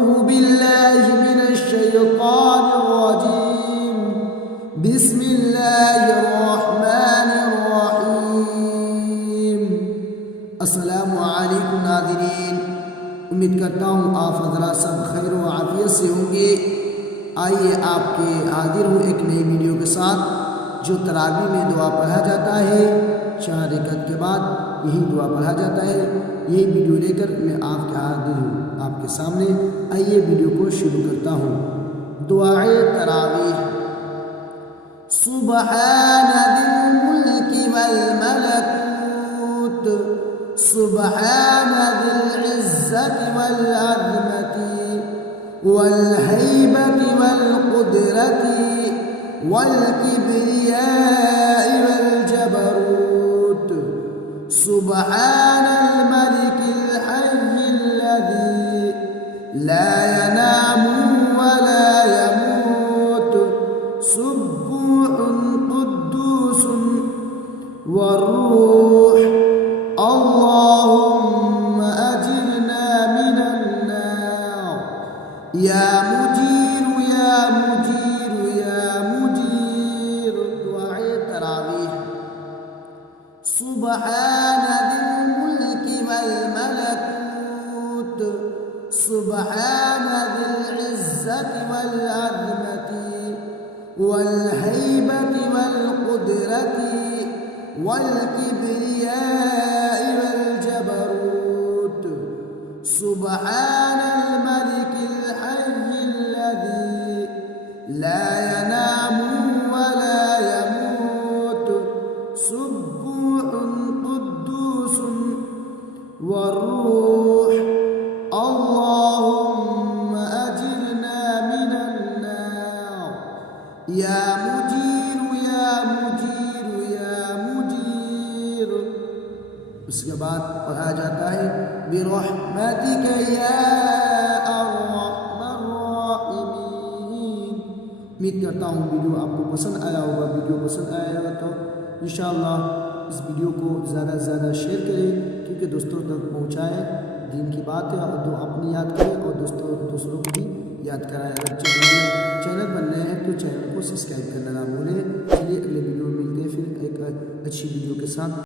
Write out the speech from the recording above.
अऊज़ु बिल्लाहि मिनश्शैतानिर्रजीम। बिस्मिल्लाहिर्रहमानिर्रहीम। अस्सलामु अलैकुम नाज़रीन, उम्मीद करता हूँ आप हज़रात सब खैर व आफियत से होंगे। आइए आपके हाजिर हूँ एक नई वीडियो के साथ, जो तरावी में दुआ पढ़ा जाता है। 4 रकात के बाद यही दुआ पढ़ा जाता है। यही वीडियो लेकर मैं आपके हाजिर हूँ आपके सामने। आइए वीडियो को शुरू करता हूँ। दुआए तरावीह। सुब्हान दिल मुल्की वल मलकूत, सुब्हान दिल इज़्ज़ति वल अज़मति वल हैबति वल कुदरति वल किब्रियाइ वल जबरूत। सुब्हानल मलिकिल हय्यिल लज़ी ला यनामु व ला यमूत, सुब्बूहुन कुद्दूसुन वर्रूह। अल्लाहुम्मा अजिरना मिनन नार। या मुजीरु या मुजीरु या मुजीर। दुआए तरावीह। सुब्हान दिल मुल्की वल मलकूत, सुब्हान दिल इज़्ज़ति वल अज़मति वल हैबति वल कुदरति वल किब्रियाइ वल जबरूत। सुब्हानल मलिकिल हय्यिल लज़ी ला यनामु व ला यमूत, सुब्बूहुन कुद्दूसुन वर्रूह। अल्लाहुम्मा अजिरना मिनन नार। या मुजीरु या मुजीरु या मुजीर। उसके बाद पढ़ा जाता है बिरहमतिका या अर्हमर राहिमीन। उम्मीद करता हूँ वीडियो आपको पसंद आया होगा। वीडियो पसंद आया होगा तो इंशाअल्लाह इस वीडियो को ज़्यादा से ज़्यादा शेयर करें, क्योंकि दोस्तों तक पहुँचाएँ। दीन की बात है और तो अपनी याद करें और दूसरों को भी याद कराएं। अगर चैनल पर नए हैं तो चैनल को सब्सक्राइब करना ना भूलें। चलिए अगले वीडियो में मिलते हैं फिर एक अच्छी वीडियो के साथ।